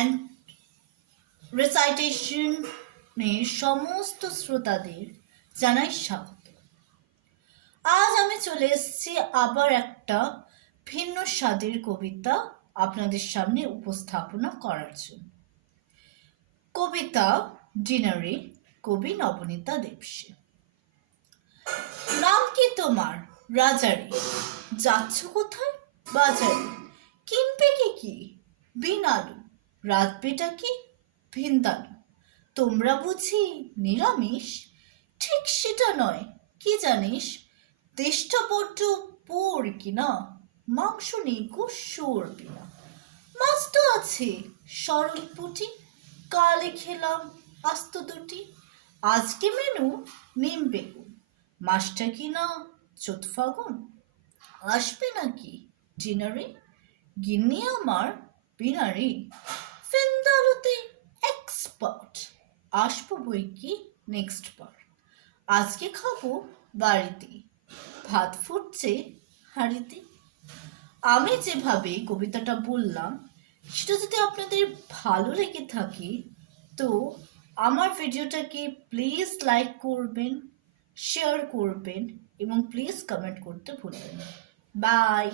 And রেসাইটেশনের সমস্ত শ্রোতাদের জানাই স্বাগত। আজ আমি চলে এসেছি আবার একটা ভিন্ন স্বাদের কবিতা আপনাদের সামনে উপস্থাপনা করার জন্য। কবিতা ডিনারে, কবি নবনীতা দেবসী। নাম কি তোমার রাজারে? যাচ্ছ কোথায়? বাজারে। কিনবে কি? বিন আলু। রাঁধবেটা কি? ভিন্দালু। তোমরা বুঝি নিরামিষ? ঠিক সেটা নয়, কি জানিস? দেশটা বড্ড পোর কিনা, মাংস নেই গো সরবি না। মাছ তো আছে সরল পুঁটি, কালে খেলাম আস্ত দুটি। আজকে মেনু নিম বেগুন, মাছটা কিনা চোদ্দ ফাগুন। আসবে নাকি ডিনারে? গিন্নি আমার বিনারে। ফিন্দালুতে এক্সপার্ট, আসবো বই কি নেক্সট বার। আজকে খাবো বাড়িতে, ভাত ফুটছে হাঁড়িতে। আমি যেভাবে কবিতাটা বললাম সেটা যদি আপনাদের ভালো লেগে থাকে তো আমার ভিডিওটাকে প্লিজ লাইক করবেন, শেয়ার করবেন এবং প্লিজ কমেন্ট করতে ভুলবেন না। বাই।